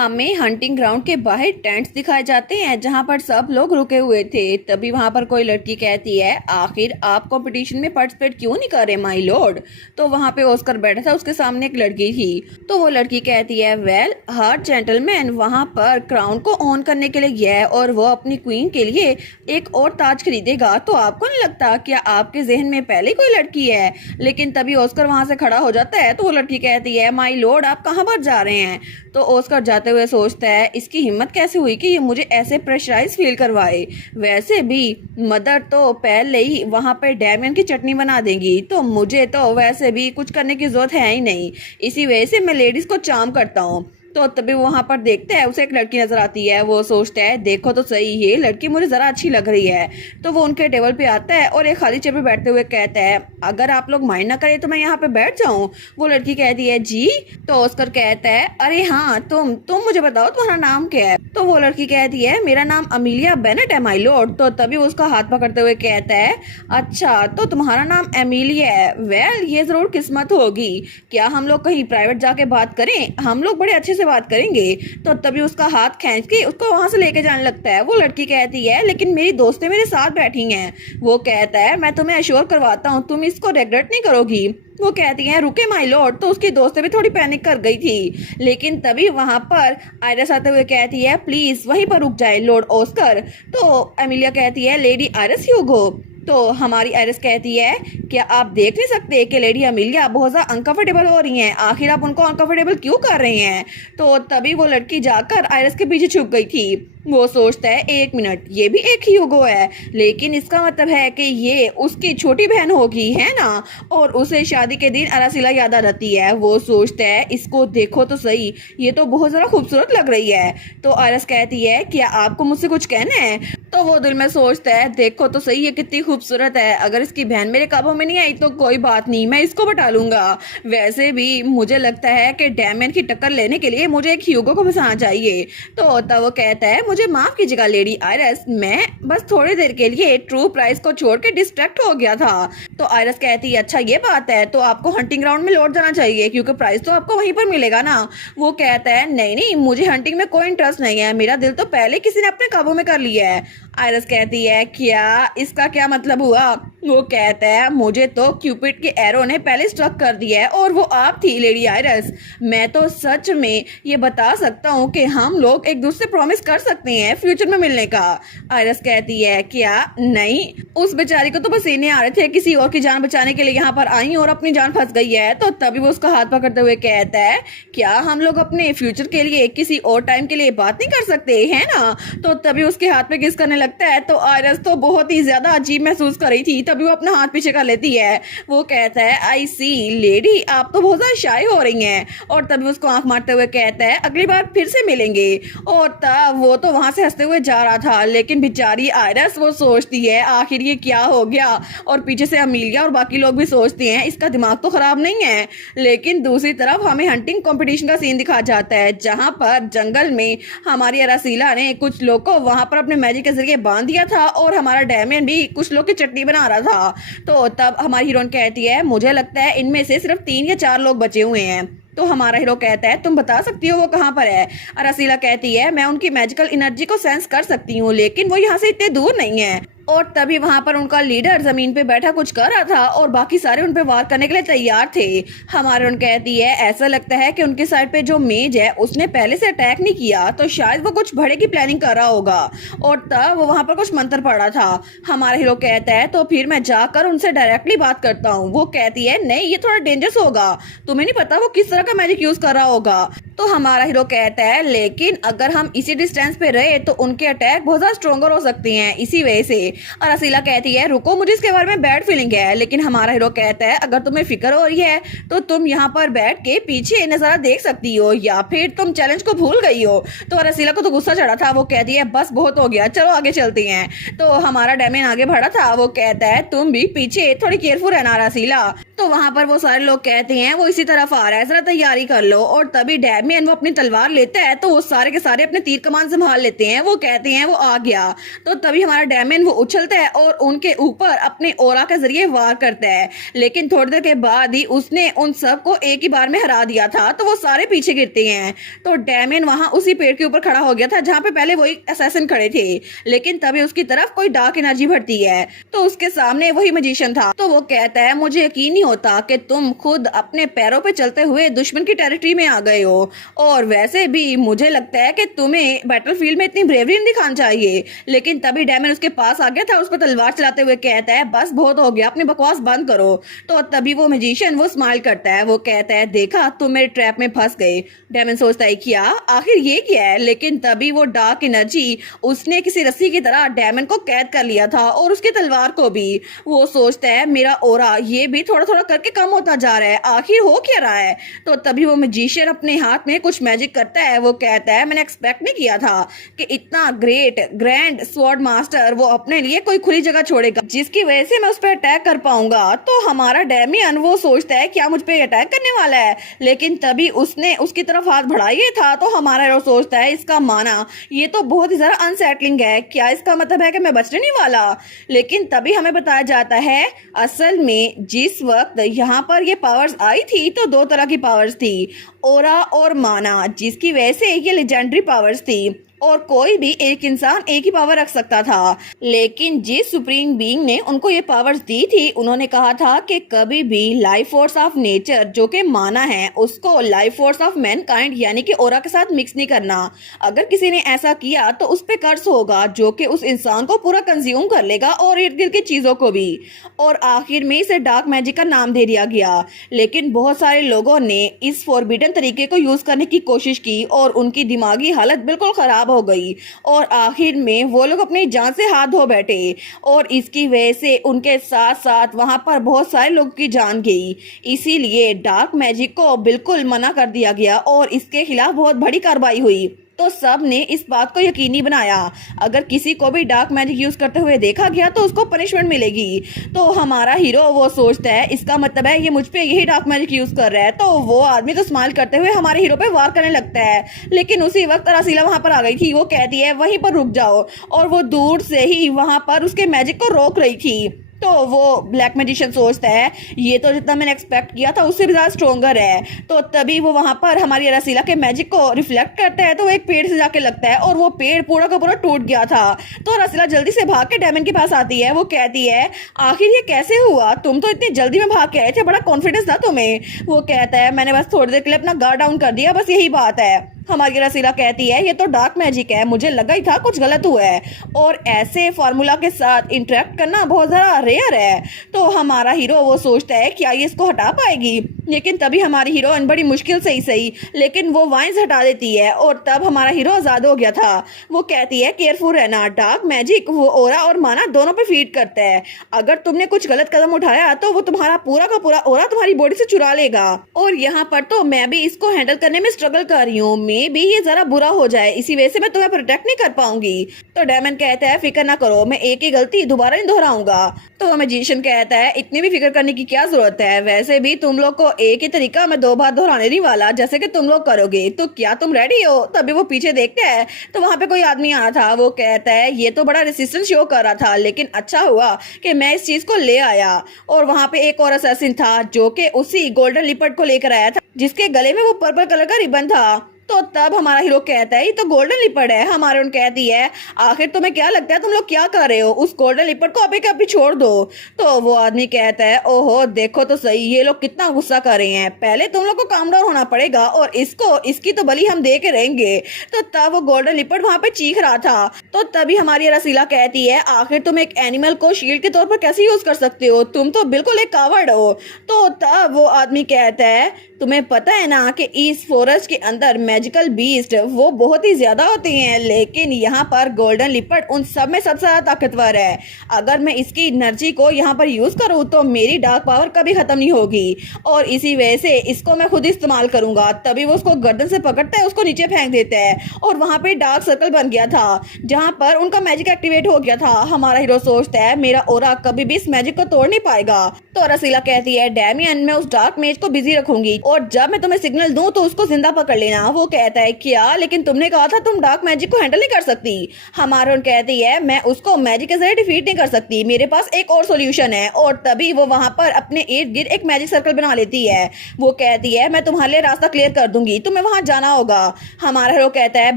हमें hunting ground के बाहर टेंट्स दिखाए जाते हैं जहां पर सब लोग रुके हुए थे। तभी वहां पर कोई लड़की कहती है, आखिर आप कंपटीशन में पार्टिसिपेट क्यों नहीं कर रहे माय लॉर्ड। तो वहां पे ऑस्कर बैठा था, उसके सामने एक लड़की थी। तो वो लड़की कहती है, वेल हर जेंटलमैन वहां पर क्राउन को ऑन करने के लिए गया है और वो अपनी क्वीन के लिए एक और ताज खरीदेगा। तो आपको नहीं लगता क्या आपके जहन में पहले कोई लड़की है। लेकिन तभी ऑस्कर वहां से खड़ा हो जाता है। तो वो लड़की कहती है, माय लॉर्ड आप कहाँ पर जा रहे हैं। तो ऑस्कर जाते हुए सोचता है, इसकी हिम्मत कैसे हुई कि ये मुझे ऐसे प्रेशराइज फील करवाए। वैसे भी मदर तो पहले ही वहां पर डैमियन की चटनी बना देंगी, तो मुझे तो वैसे भी कुछ करने की जरूरत है ही नहीं। इसी वजह से मैं लेडीज को चार्म करता हूँ। तो तभी वहां पर देखते हैं, उसे एक लड़की नजर आती है। वो सोचता है, देखो तो सही ये लड़की मुझे जरा अच्छी लग रही है। तो वो उनके टेबल पे आता है और एक खाली चेयर पे बैठते हुए कहता है, अगर आप लोग माइंड ना करें तो मैं यहाँ पे बैठ जाऊं। वो लड़की कहती है, जी। तो ऑस्कर कहता है, अरे हाँ तुम मुझे बताओ तुम्हारा नाम क्या है। तो वो लड़की कहती है, मेरा नाम अमीलिया बेनेट है माय लॉर्ड। तो तभी उसका हाथ पकड़ते हुए कहता है, अच्छा तो तुम्हारा नाम एमिलिया है। वेल ये जरूर किस्मत होगी। क्या हम लोग कहीं प्राइवेट जाके बात करें, हम लोग बड़े अच्छे से बात करेंगे। तो तभी उसका हाथ खींच के उसको वहां से लेके जाने लगता है। वो लड़की कहती है, लेकिन मेरी दोस्तें मेरे साथ बैठी हैं। वो कहता है, मैं तुम्हें अश्योर करवाता हूँ तुम इसको रिग्रेट नहीं करोगी। वो कहती हैं, रुके माय लॉर्ड। तो उसकी दोस्तें भी थोड़ी पैनिक कर गई थी। लेकिन तभी वहां पर आयरस आते हुए कहती है, प्लीज वहीं पर रुक जाए लॉर्ड ऑस्कर। तो एमिलिया कहती है, लेडी आयरस ह्यूगो। तो हमारी आयरस कहती है, क्या आप देख नहीं सकते कि लेडी अमीलिया बहुत ज्यादा अनकंफर्टेबल हो रही हैं, आखिर आप उनको अनकंफर्टेबल क्यों कर रहे हैं। तो तभी वो लड़की जाकर आयरस के पीछे छुप गई थी। वो सोचता है, एक मिनट ये भी एक ह्यूगो है, लेकिन इसका मतलब है कि ये उसकी छोटी बहन होगी, है ना। और उसे शादी के दिन अरासिला याद आ रहती है। वो सोचता है, इसको देखो तो सही, ये तो बहुत ज्यादा खूबसूरत लग रही है। तो आयरस कहती है, क्या आपको मुझसे कुछ कहना है। तो वो दिल में सोचता है, देखो तो सही ये कितनी खूबसूरत है, अगर इसकी बहन मेरे काबू में नहीं आई तो कोई बात नहीं, मैं इसको बटा लूंगा। वैसे भी मुझे लगता है कि डैमियन की टक्कर लेने के लिए मुझे एक ह्यूगो को फंसाना चाहिए। तो तब वो कहता है, मुझे माफ कीजिएगा लेडी आयरस, मैं बस थोड़ी देर के लिए ट्रू प्राइस को छोड़ के डिस्ट्रैक्ट हो गया था। तो आयरस कहती है, अच्छा ये बात है, तो आपको हंटिंग ग्राउंड में लौट जाना चाहिए क्योंकि प्राइस तो आपको वहीं पर मिलेगा ना। वो कहता है, नहीं नहीं मुझे हंटिंग में कोई इंटरेस्ट नहीं है, मेरा दिल तो पहले किसी ने अपने काबू में कर लिया है। आयरस कहती है, क्या इसका क्या मतलब हुआ। वो कहता है, मुझे तो क्यूपिड के एरो ने पहले स्ट्रक कर दिया है और वो आप थी लेडी आयरस। मैं तो सच में ये बता सकता हूँ कि हम लोग एक दूसरे प्रॉमिस कर सकते हैं फ्यूचर में मिलने का। आयरस कहती है, क्या नहीं, उस बेचारी को तो पसीने आ रहे थे, किसी और की जान बचाने के लिए यहाँ पर आई और अपनी जान फंस गई है। तो तभी वो उसका हाथ पकड़ते हुए कहता है, क्या हम लोग अपने फ्यूचर के लिए किसी और टाइम के लिए बात नहीं कर सकते, है ना। तो तभी उसके हाथ पे किस करने लगता है। तो आयरस तो बहुत ही ज्यादा अजीब महसूस कर रही थी, तभी वो अपना हाथ पीछे कर लेती है। वो कहता है, आई सी लेडी आप तो बहुत ज्यादा शाय हो रही हैं। और तभी उसको आंख मारते हुए कहता है, अगली बार फिर से मिलेंगे। और तब वो तो वहां से हंसते हुए जा रहा था, लेकिन बेचारी आयरस वो सोचती है, आखिर ये क्या हो गया। और पीछे से अमीलिया और बाकी लोग भी सोचते हैं, इसका दिमाग तो खराब नहीं है। लेकिन दूसरी तरफ हमें हंटिंग कंपटीशन का सीन दिखाया जाता है जहां पर जंगल में हमारी अरासीला ने कुछ लोग को वहां पर अपने मैजिक के जरिए बांध दिया था और हमारा डैमियन भी कुछ लोग की चटनी बना रहा था। तो तब हमारी हीरोइन कहती है, मुझे लगता है इनमें से सिर्फ 3 या 4 लोग बचे हुए हैं। तो हमारा हीरो कहता है, तुम बता सकती हो वो कहाँ पर है। अरासीला कहती है, मैं उनकी मैजिकल एनर्जी को सेंस कर सकती हूँ, लेकिन वो यहाँ से इतने दूर नहीं है। और तभी वहां पर उनका लीडर जमीन पे बैठा कुछ कर रहा था और बाकी सारे उन पे वार करने के लिए तैयार थे। हमारे उन कहती है, ऐसा लगता है कि उनकी साइड पे जो मेज है उसने पहले से अटैक नहीं किया, तो शायद वो कुछ बड़े की प्लानिंग कर रहा होगा। और तब वो वहां पर कुछ मंत्र पढ़ रहा था। हमारा हीरो कहता है, तो फिर मैं जाकर उनसे डायरेक्टली बात करता हूँ। वो कहती है, नहीं ये थोड़ा डेंजरस होगा, तुम्हें नहीं पता वो किस तरह का मैजिक यूज कर रहा होगा। तो हमारा हीरो कहता है, लेकिन अगर हम इसी डिस्टेंस पे रहे तो उनके अटैक बहुत ज्यादा स्ट्रॉन्गर हो सकते हैं, इसी वजह से। और असीला कहती है, रुको मुझे इसके बारे में बैड फीलिंग है। लेकिन हमारा हीरो कहता है, अगर तुम्हें फिक्र हो रही है तो तुम यहाँ पर बैठ के पीछे नजारा देख सकती हो, या फिर तुम चैलेंज को भूल गई हो। तो असीला को तो गुस्सा चढ़ा था। वो कहती है, बस बहुत हो गया, चलो आगे चलते हैं। तो हमारा डैमियन आगे बढ़ा था। वो कहता है, तुम भी पीछे थोड़ी केयरफुल रहना असीला। तो वहां पर वो सारे लोग कहते हैं वो इसी तरफ आ रहा है, जरा तैयारी कर लो। और तभी डैमियन वो अपनी तलवार लेता है तो वो सारे के सारे अपने तीर कमान संभाल लेते हैं। वो कहते हैं वो आ गया। तो तभी हमारा डैमियन वो उछलता है और उनके ऊपर अपने ओरा के जरिए वार करता है, लेकिन थोड़ी देर के बाद ही उसने उन सबको एक ही बार में हरा दिया था। तो वो सारे पीछे गिरते हैं। तो डैमियन वहां उसी पेड़ के ऊपर खड़ा हो गया था जहां पे पहले वही असैसिन खड़े थे, लेकिन तभी उसकी तरफ कोई डार्क एनर्जी भरती है तो उसके सामने वही मैजिशियन था। तो वो कहता है मुझे यकीन नहीं होता कि तुम खुद अपने पैरों पे चलते हुए दुश्मन की टेरिटरी में आ गए हो, और वैसे भी मुझे लगता है कि तुम्हें बैटलफील्ड में इतनी ब्रेवरी नहीं दिखानी चाहिए। लेकिन तभी डैमियन उसके पास आ गया था, उस पर तलवार चलाते हुए कहता है बस बहुत हो गया, अपनी बकवास बंद करो। तो तभी वो मैजिशियन वो स्माइल करता है, वो कहता है देखा तुम मेरे ट्रैप में फंस गए। डैमियन सोचता है क्या आखिर ये क्या है, लेकिन तभी वो डार्क एनर्जी उसने किसी रस्सी की तरह डैमियन को कैद कर लिया था और उसकी तलवार को भी। वो सोचता है मेरा ओरा ये भी थोड़ा थोड़ा करके कम होता जा रहा है, आखिर हो क्या रहा है। तो तभी वो मैजिशियन अपने हाथ में कुछ मैजिक करता है। वो कहता है मैंने एक्सपेक्ट नहीं किया था कि इतना ग्रेट ग्रैंड स्वॉर्ड मास्टर वो अपने लिए कोई खुली जगह छोड़ेगा जिसकी वजह से मैं उस पर अटैक कर पाऊंगा। तो हमारा डैमियन वो सोचता है क्या मुझ पे अटैक करने वाला है, लेकिन तभी उसने उसकी तरफ हाथ बढ़ाया था। तो हमारा हीरो सोचता है इसका माना ये तो बहुत ही ज्यादा अनसेटलिंग है, क्या इसका मतलब है कि मैं बचने नहीं वाला। लेकिन तभी हमें बताया जाता है असल में जिस वक्त यहाँ पर ये पावर्स आई थी तो दो तरह की पावर्स थी, ओरा और माना, जिसकी वजह से ये लेजेंडरी पावर्स थी और कोई भी एक इंसान एक ही पावर रख सकता था। लेकिन जिस सुप्रीम बीइंग ने उनको ये पावर्स दी थी उन्होंने कहा था कि कभी भी लाइफ फोर्स ऑफ नेचर जो कि माना है उसको लाइफ फोर्स ऑफ मैनकाइंड यानी कि ओरा के साथ मिक्स नहीं करना। अगर किसी ने ऐसा किया तो उस पर कर्स होगा जो कि उस इंसान को पूरा कंज्यूम कर लेगा और इर्द गिर्द की चीजों को भी। और आखिर में इसे डार्क मैजिक का नाम दे दिया गया। लेकिन बहुत सारे लोगों ने इस फॉरबिडन तरीके को यूज करने की कोशिश की और उनकी दिमागी हालत बिल्कुल खराब हो गई और आखिर में वो लोग अपनी जान से हाथ धो बैठे और इसकी वजह से उनके साथ साथ वहां पर बहुत सारे लोगों की जान गई। इसीलिए डार्क मैजिक को बिल्कुल मना कर दिया गया और इसके खिलाफ बहुत बड़ी कार्रवाई हुई। तो सब ने इस बात को यकीनी बनाया अगर किसी को भी डार्क मैजिक यूज करते हुए देखा गया तो उसको पनिशमेंट मिलेगी। तो हमारा हीरो वो सोचता है इसका मतलब है ये मुझ पे यही डार्क मैजिक यूज कर रहा है। तो वो आदमी तो स्माइल करते हुए हमारे हीरो पे वार करने लगता है, लेकिन उसी वक्त अरासीला वहां पर आ गई थी। वो कहती है वहीं पर रुक जाओ और वो दूर से ही वहां पर उसके मैजिक को रोक रही थी। तो वो ब्लैक मैजिशियन सोचता है ये तो जितना मैंने एक्सपेक्ट किया था उससे भी ज्यादा स्ट्रोंगर है। तो तभी वो वहां पर हमारी रसीला के मैजिक को रिफ्लेक्ट करता है तो वो एक पेड़ से जाके लगता है और वो पेड़ पूरा का पूरा टूट गया था। तो रसीला जल्दी से भाग के डैमन के पास आती है। वो कहती है आखिर ये कैसे हुआ, तुम तो इतनी जल्दी में भाग के आए थे, बड़ा कॉन्फिडेंस था तुम्हें। वो कहता है मैंने बस थोड़ी देर के लिए अपना गार्ड डाउन कर दिया, बस यही बात है। हमारी रसीला कहती है ये तो डार्क मैजिक है, मुझे लगा ही था कुछ गलत हुआ है और ऐसे फार्मूला के साथ इंटरेक्ट करना बहुत ज़्यादा रेयर है। तो हमारा हीरो वो सोचता है क्या ये इसको हटा पाएगी, लेकिन तभी हमारी हीरोइन बड़ी मुश्किल से ही सही लेकिन वो वाइन्स हटा देती है और तब हमारा हीरो आज़ाद हो गया था। वो कहती है केयरफुल रहना, डार्क मैजिक वो ओरा और माना दोनों पे फीड करता है। अगर तुमने कुछ गलत कदम उठाया तो वो तुम्हारा पूरा का पूरा ओरा तुम्हारी बॉडी से चुरा लेगा और यहाँ पर तो मैं भी इसको हैंडल करने में स्ट्रगल कर रही हूँ, भी ये जरा बुरा हो जाए इसी वजह से मैं तुम्हें प्रोटेक्ट नहीं कर पाऊंगी। तो डायमंड कहता है फिक्र ना करो, मैं एक ही गलती दोबारा नहीं दोहराऊंगा। तो मैजिशियन कहता है इतनी भी फिक्र करने की क्या जरूरत है, वैसे भी तुम लोग को एक ही तरीका मैं दो बार दोहराने नहीं वाला जैसे कि तुम लोग करोगे, तो क्या तुम रेडी हो। तभी वो पीछे देखते हैं तो वहां पे कोई आदमी आ रहा था। वो कहता है ये तो बड़ा रेसिस्टेंस शो कर रहा था लेकिन अच्छा हुआ कि मैं इस चीज को ले आया। और वहां पे एक और असैसिन था जो कि उसी गोल्डन लिपर्ड को लेकर आया था जिसके गले में वो पर्पल कलर का रिबन था। तो तब हमारा हीरो कहता है ये तो गोल्डन लिपर्ड है। हमारे उन कहती है आखिर तुम्हें क्या लगता है तुम लोग क्या कर रहे हो, उस गोल्डन लिपर्ड को अभी के अभी छोड़ दो। तो वो आदमी कहता है ओहो देखो तो सही ये लोग कितना गुस्सा कर रहे हैं, पहले तुम लोग को काम डाउन होना पड़ेगा और इसकी तो बलि हम दे के रहेंगे। तो तब वो गोल्डन लिपर्ड वहां पे चीख रहा था। तो तभी हमारी रसीला कहती है आखिर तुम एक एनिमल को शील्ड के तौर पर कैसे यूज कर सकते हो, तुम तो बिल्कुल एक कावर्ड हो। तो तब वो आदमी कहता है तुम्हें पता है ना कि इस फॉरेस्ट के अंदर मैजिकल बीस्ट वो बहुत ही ज्यादा होते हैं, लेकिन यहाँ पर गोल्डन लिपर्ड उन सब में सबसे ज्यादा ताकतवर है। अगर मैं इसकी एनर्जी को यहाँ पर यूज करूँ तो मेरी डार्क पावर कभी खत्म नहीं होगी, और इसी वजह से इसको मैं खुद इस्तेमाल करूंगा। तभी वो उसको गर्दन से पकड़ता है, उसको नीचे फेंक देता है, और वहां पे डार्क सर्कल बन गया था जहां पर उनका मैजिक एक्टिवेट हो गया था। हमारा हीरो सोचता है मेरा ओरा कभी भी इस मैजिक को तोड़ नहीं पाएगा। तो अरासीला कहती है डैमियन मैं उस डार्क मेज को बिजी रखूंगी, और जब मैं तुम्हें सिग्नल दूं तो उसको जिंदा पकड़ लेना। वो कहता है क्या, लेकिन तुमने कहा था तुम डार्क मैजिक को हैंडल नहीं कर सकती। हमारा कहती है मैं उसको मैजिक के जरिए डिफीट नहीं कर सकती, मेरे पास एक और सोल्यूशन है। और तभी वो वहां पर अपने इर्द गिर्द एक मैजिक सर्कल बना लेती है। वो कहती है मैं तुम्हारे लिए रास्ता क्लियर कर दूंगी, तुम्हें वहां जाना होगा। हमारा हीरो कहता है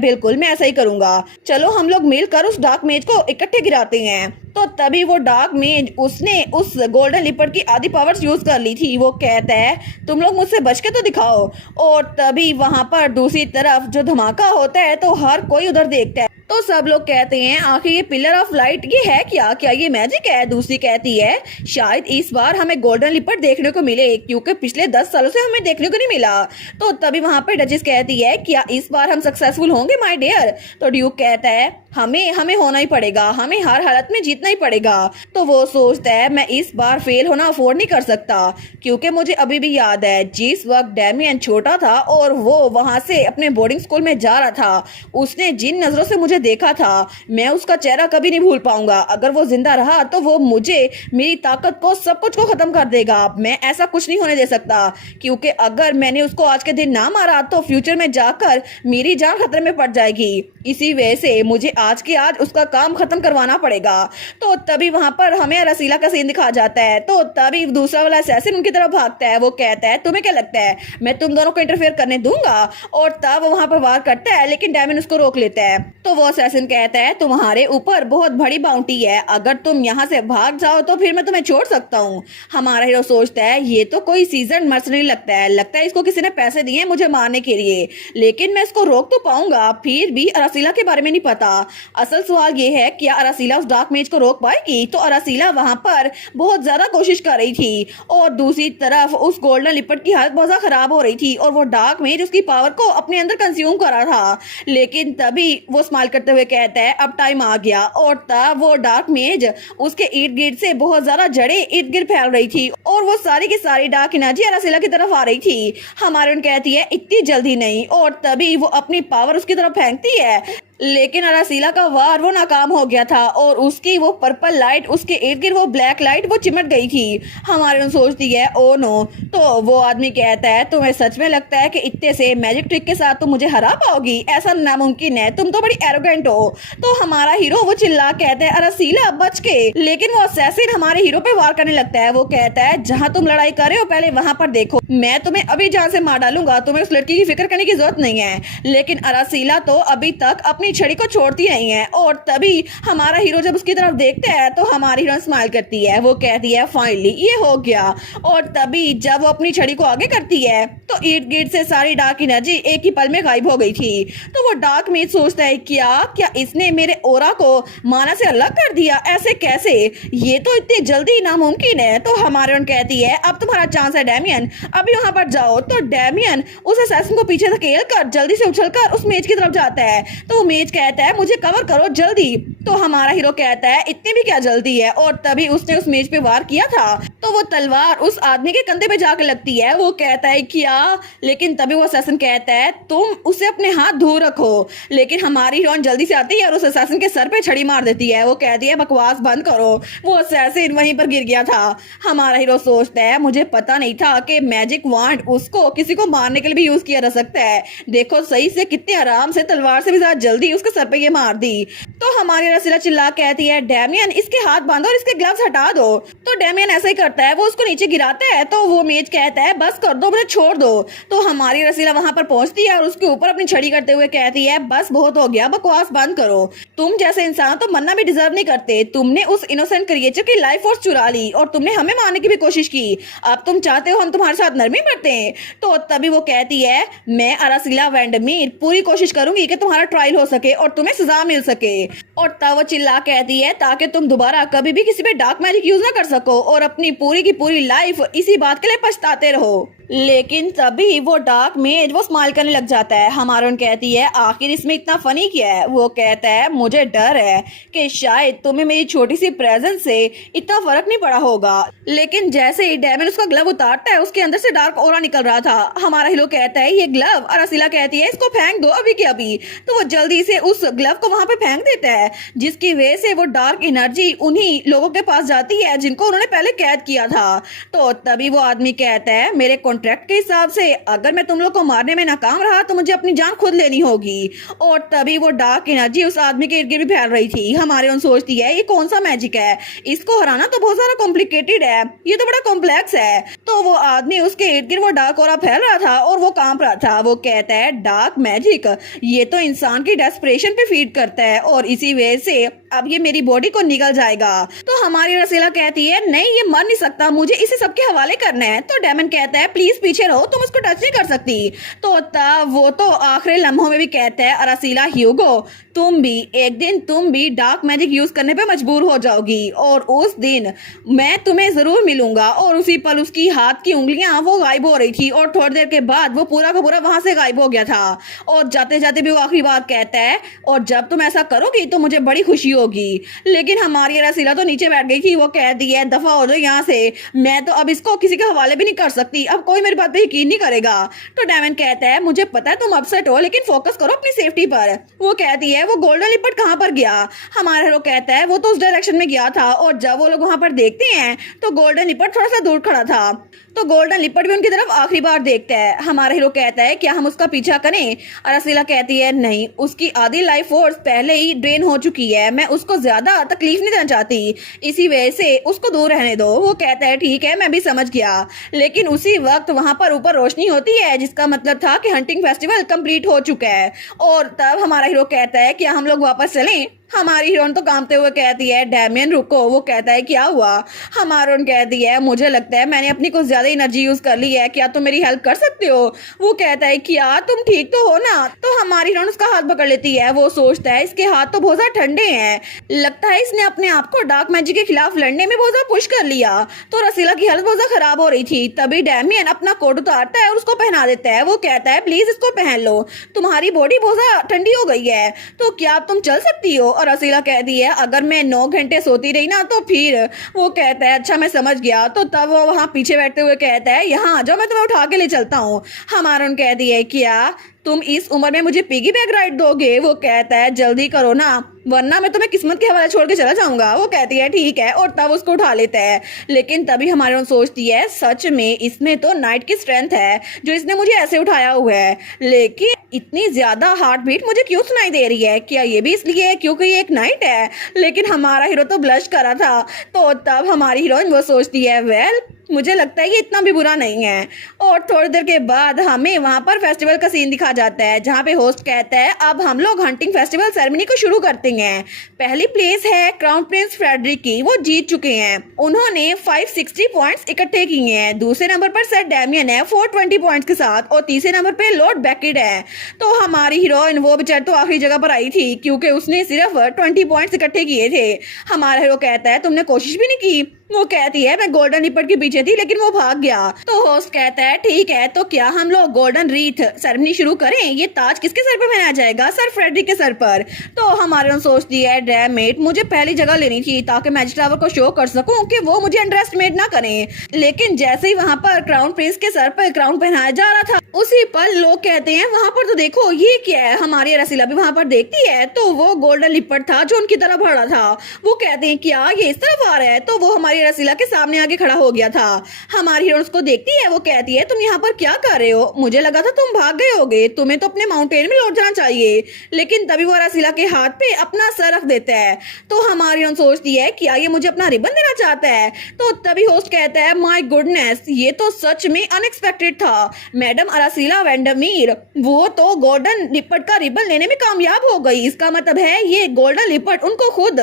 बिल्कुल मैं ऐसा ही करूंगा, चलो हम लोग मिलकर उस डार्क मेज को इकट्ठे गिराते हैं। तो तभी वो डार्क मेज उसने उस गोल्डन लिपर्ड की आधी पावर्स यूज कर ली थी। वो कहता है तुम लोग मुझसे बच के तो दिखाओ। और तभी वहां पर दूसरी तरफ जो धमाका होता है तो हर कोई उधर देखता है। तो सब लोग कहते हैं आखिर ये पिलर ऑफ लाइट ये है क्या, क्या ये मैजिक है। दूसरी कहती है शायद इस बार हमें गोल्डन लिपर्ड देखने को मिले, क्योंकि पिछले 10 सालों से हमें देखने को नहीं मिला। तो तभी वहां पे डचेस कहती है क्या इस बार हम सक्सेसफुल होंगे माय डियर। तो ड्यूक कहता है हमें हमें होना ही पड़ेगा, हमें हर हालत में जीतना ही पड़ेगा। तो वो सोचता है मैं इस बार फेल होना अफोर्ड नहीं कर सकता, क्योंकि मुझे अभी भी याद है जिस वक्त डैमियन छोटा था और वो वहां से अपने बोर्डिंग स्कूल में जा रहा था, उसने जिन नजरों से मुझे देखा था मैं उसका चेहरा कभी नहीं भूल पाऊंगा। अगर वो जिंदा रहा तो वो मुझे, मेरी ताकत को, सब कुछ को खत्म कर देगा। मैं ऐसा कुछ नहीं होने दे सकता, क्योंकि अगर मैंने उसको आज के दिन ना मारा तो फ्यूचर में जाकर मेरी जान खतरे में पड़ जाएगी। इसी वजह से मुझे आज के आज उसका काम खत्म करवाना पड़ेगा। तो तभी वहां पर हमें रसीला का सीन दिखाया जाता है। तो तभी दूसरा वाला असैसिन उनकी तरफ भागता है। वो कहता है तुम्हें क्या लगता है मैं तुम दोनों को इंटरफेयर करने दूंगा। और तब वो वहां पर वार करता है, लेकिन डैमन उसको रोक लेता है। तो वो असैसिन कहता है तुम्हारे ऊपर बहुत बड़ी बाउंटी है, अगर तुम यहाँ से भाग जाओ तो फिर मैं तुम्हें छोड़ सकता हूँ। हमारा हीरो सोचता है ये तो कोई सीजन मर्सनरी लगता है इसको किसी ने पैसे दिए मुझे मारने के लिए, लेकिन मैं इसको रोक तो पाऊंगा। फिर भी अरासीला के बारे में नहीं पता। असल सवाल ये है क्या अरासीला उस डार्क मेज को रोक पाएगी। तो अरासीला वहां पर बहुत ज्यादा कोशिश कर रही थी, और दूसरी तरफ उस गोल्डन लिपर्ड की हालत बहुत ज्यादा खराब हो रही थी, और वो डार्क मेज उसकी पावर को अपने अंदर कंज्यूम कर रहा था। लेकिन तभी वो स्माइल करते हुए कहता है अब टाइम आ गया। और तब वो डार्क मेज उसके इर्द गिर्द से बहुत ज्यादा जड़े इर्द गिर्द फैल रही थी, और वो सारी की सारी डार्क एनर्जी अरासीला की तरफ आ रही थी। हमारे कहती है इतनी जल्दी नहीं, और तभी वो अपनी पावर उसकी तरफ फेंकती है, लेकिन अरासीला का वार वो नाकाम हो गया था, और उसकी वो पर्पल लाइट, उसके इर्द गिर्द वो ब्लैक लाइट वो चिमट गई थी। हमारे सोचती है ओ नो। तो वो आदमी कहता है तुम्हें सच में लगता है कि इतने से मैजिक ट्रिक के साथ तुम मुझे हरा पाओगी, ऐसा नामुमकिन है, तुम तो बड़ी एरोगेंट हो। तो हमारा हीरो वो चिल्ला कहता है अरासीला बच के, लेकिन वो असैसिन हमारे हीरो पे वार करने लगता है। वो कहता है जहां तुम लड़ाई कर रहे हो पहले वहां पर देखो, मैं तुम्हें अभी जान से मार डालूंगा, तुम्हें उस लड़की की फिक्र करने की जरूरत नहीं है। लेकिन अरासीला तो अभी तक अपनी छड़ी को छोड़ती नहीं है। और तभी हमारा हीरो जब उसकी तरफ देखता है तो हमारी हीरो स्माइल करती है। वो कहती है फाइनली ये हो गया। और तभी जब वो अपनी छड़ी को आगे करती है तो इर्द गिर्द से सारी डार्क एनर्जी एक ही पल में गायब हो गई थी। तो वो डार्क मेज सोचता है क्या इसने मेरे ओरा को माना से अलग कर दिया, ऐसे कैसे, ये तो इतनी जल्दी नामुमकिन है। तो हमारे कहती है अब तुम्हारा चांस है डैमियन, अभी वहां पर जाओ। तो डैमियन उस असैसिन को पीछे धकेल कर जल्दी से उछलकर उस मेज की तरफ जाता है। तो वो मेज कहता है मुझे कवर करो जल्दी। तो हमारा हीरो कहता है इतनी भी क्या जल्दी है, और तभी उसने उस मेज पे वार किया था तो वो तलवार उस आदमी के कंधे पे जाकर लगती है। वो कहता है क्या, लेकिन तभी वो असैसिन कहता है तुम उसे अपने हाथ दूर रखो। लेकिन हमारी हीरोइन जल्दी से आती है और उस असैसिन के सर पे छड़ी मार देती है। वो कहती है बकवास बंद करो। वो असैसिन वहीं पर गिर गया था। हमारा हीरो सोचता है मुझे पता नहीं था कि मैजिक वांड उसको किसी को मारने के लिए भी यूज किया जा सकता है। देखो सही से कितने आराम से तलवार से भी ज्यादा जल्दी उसके सर पे ये मार दी। तो हमारी रसीला चिल्ला कहती है डैमियन इसके हाथ बांधो और इसके ग्लव्स हटा दो। तो डैमियन ऐसा ही करता है, वो उसको नीचे गिराता है। तो वो मेज कहता है बस कर दो, मुझे छोड़ दो। तो हमारी रसीला वहां पर पहुंचती है और उसके ऊपर अपनी छड़ी करते हुए कहती है बस बहुत हो गया, बकवास बंद करो। तुम जैसे इंसान तो मरना भी डिजर्व नहीं करते। तुमने उस इनोसेंट क्रिएचर की लाइफ फोर्स चुरा ली और तुमने हमें मारने की भी कोशिश की। अब तुम चाहते हो हम तुम्हारे साथ नरमी बरते हैं। तो तभी वो कहती है मैं अरासीला वेंडमीर पूरी कोशिश करूंगी कि तुम्हारा ट्रायल हो सके और तुम्हें सजा मिल सके। और तब वो चिल्ला कहती है ताकि तुम दोबारा कभी भी किसी पे डार्क मैजिक यूज ना कर सको और अपनी पूरी की पूरी लाइफ इसी बात के लिए पछताते रहो। लेकिन तभी वो डार्क मेज वो स्माइल करने लग जाता है। हमारून कहती है आखिर इसमें इतना फनी क्या है। वो कहता है मुझे डर है कि शायद तुम्हें मेरी छोटी सी प्रेजेंस से इतना फर्क नहीं पड़ा होगा। लेकिन जैसे ही डैमन उसका ग्लव उतारता है उसके अंदर से डार्क ऑरा निकल रहा था। हमारा हीरो कहता है ये ग्लव, और असीला कहती है इसको फेंक दो अभी के अभी। तो वो जल्दी से उस ग्लव को वहां पे फेंक देता है, जिसकी वजह से वो डार्क एनर्जी उन्हीं लोगों के पास जाती है जिनको उन्होंने पहले कैद किया था। तो तभी वो आदमी कहता है मेरे कॉन्ट्रैक्ट के हिसाब से अगर मैं तुम लोग को मारने में नाकाम रहा तो मुझे अपनी जान खुद लेनी होगी। और तभी वो डार्क एनर्जी उस आदमी के इर्द गिर्द भी फैल रही थी। हमारे उन सोचती है ये कौन सा मैजिक है, इसको हराना तो बहुत सारा कॉम्प्लिकेटेड है, ये तो बड़ा कॉम्प्लेक्स है। तो वो आदमी उसके इर्द गिर्द वो डार्क ऑरा फैल रहा था और वो कांप रहा था। वो कहता है डार्क मैजिक ये तो इंसान की डेस्परेशन पे फीड करता है और इसी वजह से अब ये मेरी बॉडी को निकल जाएगा। तो हमारी रसीला कहती है नहीं ये मर नहीं सकता, मुझे इसे सबके हवाले करना है। तो डेमन कहता है प्लीज पीछे रहो, तुम उसको टच नहीं कर सकती। तो तब वो तो आखिरी लम्हों में भी कहता है रसीला ह्यूगो तुम भी डार्क मैजिक यूज करने पे मजबूर हो जाओगी और उस दिन मैं तुम्हें जरूर मिलूंगा। और उसी पल उसकी हाथ की उंगलियां वो गायब हो रही थी और थोड़ी देर के बाद वो पूरा का पूरा वहां से गायब हो गया था। और जाते जाते भी वो आखिरी बात कहता है और जब तुम ऐसा करोगी तो मुझे बड़ी खुशी होगी। लेकिन हमारी रसीला तो नीचे बैठ गई थी। वो कहती है दफा हो जाओ यहाँ से, मैं तो अब इसको किसी के हवाले भी नहीं कर सकती, अब कोई मेरी बात पे यकीन नहीं करेगा। तो डेमन कहता है मुझे पता है तुम अपसेट हो लेकिन फोकस करो अपनी सेफ्टी पर। वो कहती है वो गोल्डन लिपट कहाँ पर गया। हमारा हीरो कहता है वो तो उस डायरेक्शन में गया था। और जब वो लोग वहां पर देखते हैं तो गोल्डन लिपट थोड़ा सा दूर खड़ा था। तो गोल्डन लिपट भी उनकी तरफ आखिरी बार देखता है। हमारा हीरो कहता है क्या हम उसका पीछा करें। रसीला कहती है नहीं, उसकी आधी लाइफ फोर्स पहले ही ड्रेन हो चुकी है, मैं उसको ज्यादा तकलीफ नहीं देना चाहती, इसी वजह से उसको दूर रहने दो। वो कहता है ठीक है मैं भी समझ गया। लेकिन उसी वक्त वहां पर ऊपर रोशनी होती है जिसका मतलब था कि हंटिंग फेस्टिवल कंप्लीट हो चुका है। और तब हमारा हीरो कहता है क्या हम लोग वापस चलें। हमारी हीरोइन तो कांपते हुए कहती है डैमियन रुको। वो कहता है क्या हुआ। हमारी हीरोइन कहती है मुझे लगता है मैंने अपनी कुछ ज्यादा एनर्जी यूज कर ली है, क्या तुम मेरी हेल्प कर सकते हो। वो कहता है क्या तुम ठीक तो हो ना। तो हमारी हीरोइन उसका हाथ पकड़ लेती है। वो सोचता है इसके हाथ तो बहुत ज्यादा ठंडे हैं, लगता है इसने अपने आप को डार्क मैजिक के खिलाफ लड़ने में बहुत ज्यादा पुश कर लिया। तो रसीला की हालत बहुत ज्यादा खराब हो रही थी। तभी डैमियन अपना कोट उतारता है और उसको पहना देता है। वो कहता है प्लीज इसको पहन लो, तुम्हारी बॉडी बहुत ज्यादा ठंडी हो गई है, तो क्या तुम चल सकती हो। और रसीला कहती है अगर मैं 9 घंटे सोती रही ना तो फिर। वो कहता है अच्छा मैं समझ गया। तो तब वो वहां पीछे बैठते हुए कहता है यहाँ आ जाओ मैं तुम्हें उठा के ले चलता हूँ। हमारा उन कहती है क्या तुम इस उम्र में मुझे पिगी बैग राइड दोगे। वो कहता है जल्दी करो ना वरना मैं तुम्हें किस्मत के हवाले छोड़ के चला जाऊंगा। वो कहती है ठीक है और तब उसको उठा लेता है। लेकिन तभी हमारे उन सोचती है सच में इसमें तो नाइट की स्ट्रेंथ है जो इसने मुझे ऐसे उठाया हुआ है, लेकिन इतनी ज्यादा हार्ट बीट मुझे क्यों सुनाई दे रही है, क्या ये भी इसलिए है क्योंकि ये एक नाइट है। लेकिन हमारा हीरो तो ब्लश कर रहा था। तो तब हमारी हीरोइन वो सोचती है वेल मुझे लगता है ये इतना भी बुरा नहीं है। और थोड़ी देर के बाद हमें वहां पर फेस्टिवल का सीन दिखा जाता है जहां पे होस्ट कहता है अब हम लोग हंटिंग फेस्टिवल सेरेमनी को शुरू करते हैं। पहली प्लेस है क्राउन प्रिंस फ्रेडरिक की, वो जीत चुके हैं, उन्होंने 560 पॉइंट्स इकट्ठे किए हैं। दूसरे नंबर पर सर डैमियन है 420 पॉइंट्स के साथ और तीसरे नंबर पे लॉर्ड बेकिड है। तो हमारी हीरोइन वो बेचारी तो आखिरी जगह पर आई थी क्योंकि उसने सिर्फ 20 पॉइंट्स इकट्ठे किए थे। हमारा हीरो कहता है तुमने कोशिश भी नहीं की। वो कहती है मैं गोल्डन रिपर के पीछे थी लेकिन वो भाग गया। तो होस्ट कहता है ठीक है तो क्या हम लोग गोल्डन रीथ सेरेमनी शुरू करें, ये ताज किसके सर पर पहनाया जाएगा, सर फ्रेडरिक के सर पर। तो हमारे सोचती है डैम मेट मुझे पहली जगह लेनी थी ताकि मैजिक टावर को शो कर सकूं कि वो मुझे अंडर एस्टिमेट ना करें। लेकिन जैसे ही वहां पर क्राउन प्रिंस के सर पर क्राउन पहनाया जा रहा था उसी पर लोग कहते हैं वहां पर तो देखो ये क्या है। हमारी रसीला भी वहां पर देखती है तो वो गोल्डन लिपट था जो उनकी तरफ बढ़ा था। वो कहते हैं क्या ये इस तरफ आ रहा है। तो वो हमारी रसीला के सामने आके खड़ा हो गया था। हमारी हीरोइन उसको देखती है। वो कहती है तुम यहाँ पर क्या कर रहे हो, मुझे लगा था तुम भाग गए होगे, तुम्हें तो अपने माउंटेन में लौट जाना चाहिए। लेकिन तभी वो रसीला के हाथ पे अपना सर रख देता है। तो हमारी हीरोइन सोचती है क्या ये मुझे अपना रिबन देना चाहता है। तो तभी होस्ट कहता है माय गुडनेस ये तो सच में अनएक्सपेक्टेड था। मैडम अरासीला वेंडमीर वो तो गोल्डन लिपट का रिबन लेने में कामयाब हो गई। इसका मतलब है ये गोल्डन लिपट उनको खुद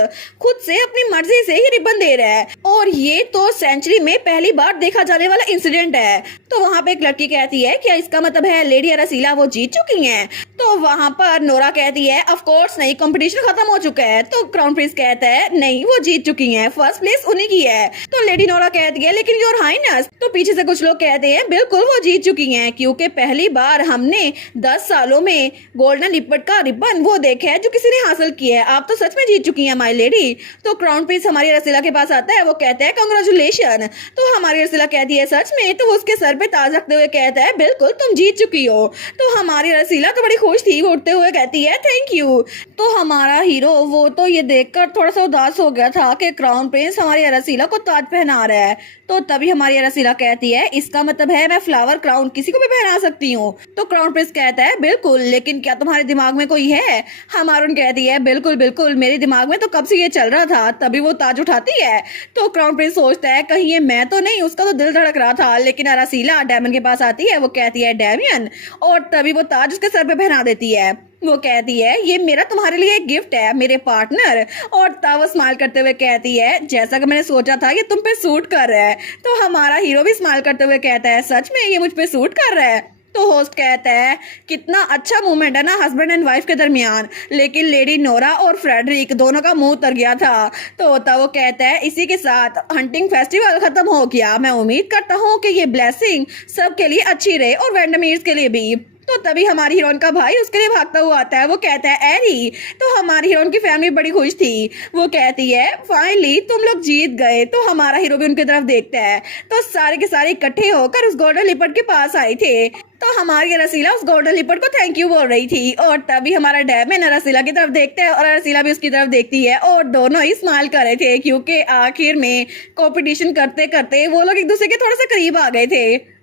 से अपनी मर्जी से ही रिबन दे रहा है। और और ये तो सेंचुरी में पहली बार देखा जाने वाला इंसिडेंट है। तो वहाँ पे एक लड़की कहती है क्या इसका मतलब है लेडी रसीला वो जीत चुकी हैं? तो वहाँ पर नोरा कहती है ऑफ कोर्स नहीं, कंपटीशन खत्म हो चुका है। तो क्राउन प्रिंस कहता है नहीं, वो जीत चुकी हैं, फर्स्ट प्लेस उन्हीं की है। तो लेडी नोरा कहती है लेकिन योर हाइनेस। तो पीछे से कुछ लोग कहते हैं बिल्कुल वो जीत चुकी हैं, क्योंकि पहली बार हमने 10 सालों में गोल्डन लिपट का रिबन वो देखा है जो किसी ने हासिल किया है। आप तो सच में जीत चुकी हैं माय लेडी। तो क्राउन प्रिंस हमारी रसीला के पास आता है, वो कहता है कांग्रेचुलेशन। तो हमारी रसीला कहती है सच में? तो वो उसके सर पे ताज रखते हुए कहता है बिल्कुल तुम जीत चुकी हो। तो हमारी रसीला तो बड़ी खुश थी, उठते हुए कहती है थैंक यू। तो हमारा हीरो वो तो ये देखकर थोड़ा सा उदास हो गया था कि क्राउन प्रिंस हमारी रसीला को ताज पहना रहा है। तो तभी हमारी रसीला कहती है इसका मतलब है मैं फ्लावर क्राउन किसी को भी पहना सकती हूँ। तो क्राउन प्रिंस कहता है बिल्कुल, लेकिन क्या तुम्हारे दिमाग में कोई है? हमारून कहती है बिल्कुल बिल्कुल, मेरे दिमाग में तो कब से ये चल रहा था। तभी वो ताज उठाती है। तो क्राउन प्रिंस सोचता है कहीं ये मैं तो नहीं, उसका तो दिल धड़क रहा था। लेकिन रसीला डैमन के पास आती है, वो कहती है डैमियन, और तभी वो ताज उसके सर पे पहना देती है। वो कहती है ये मेरा तुम्हारे लिए एक गिफ्ट है मेरे पार्टनर। और तब वो स्माइल करते हुए कहती है जैसा कि मैंने सोचा था ये तुम पे सूट कर रहा है। तो हमारा हीरो भी स्माइल करते हुए कहता है सच में ये मुझ पे सूट कर रहा है। तो होस्ट कहता है कितना अच्छा मूवमेंट है ना हस्बैंड एंड वाइफ के दरमियान। लेकिन लेडी नोरा और फ्रेडरिक दोनों का मुंह उतर गया था। तो वो कहता है इसी के साथ हंटिंग फेस्टिवल खत्म हो गया। मैं उम्मीद करता हूँ कि ये ब्लेसिंग सबके लिए अच्छी रहे और वेंडमीर्स के लिए भी। तो तभी हमारी हीरोइन का भाई उसके लिए भागता हुआ आता है, वो कहता है एरी। तो हमारी हीरोइन की फैमिली बड़ी खुश थी, वो कहती है फाइनली तुम लोग जीत गए। तो हमारा हीरो भी उनकी तरफ देखता है। तो सारे के सारे इकट्ठे होकर उस गोल्डन लिपट के पास आए थे। तो हमारी रसीला उस गोल्डन लिपट को थैंक यू बोल रही थी। और तभी हमारा डैमन रसीला की तरफ देखता है और रसीला भी उसकी तरफ देखती है, और दोनों ही स्माइल कर रहे थे क्योंकि आखिर में कंपटीशन करते करते वो लोग एक दूसरे के थोड़ा सा करीब आ गए थे।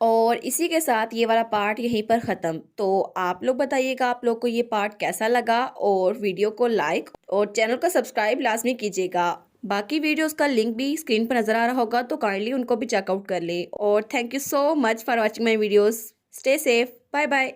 और इसी के साथ ये वाला पार्ट यहीं पर ख़त्म। तो आप लोग बताइएगा आप लोग को ये पार्ट कैसा लगा, और वीडियो को लाइक और चैनल को सब्सक्राइब लाजमी कीजिएगा। बाकी वीडियोस का लिंक भी स्क्रीन पर नज़र आ रहा होगा, तो काइंडली उनको भी चेकआउट कर लें। और thank you so much for watching my videos. Stay safe, bye bye.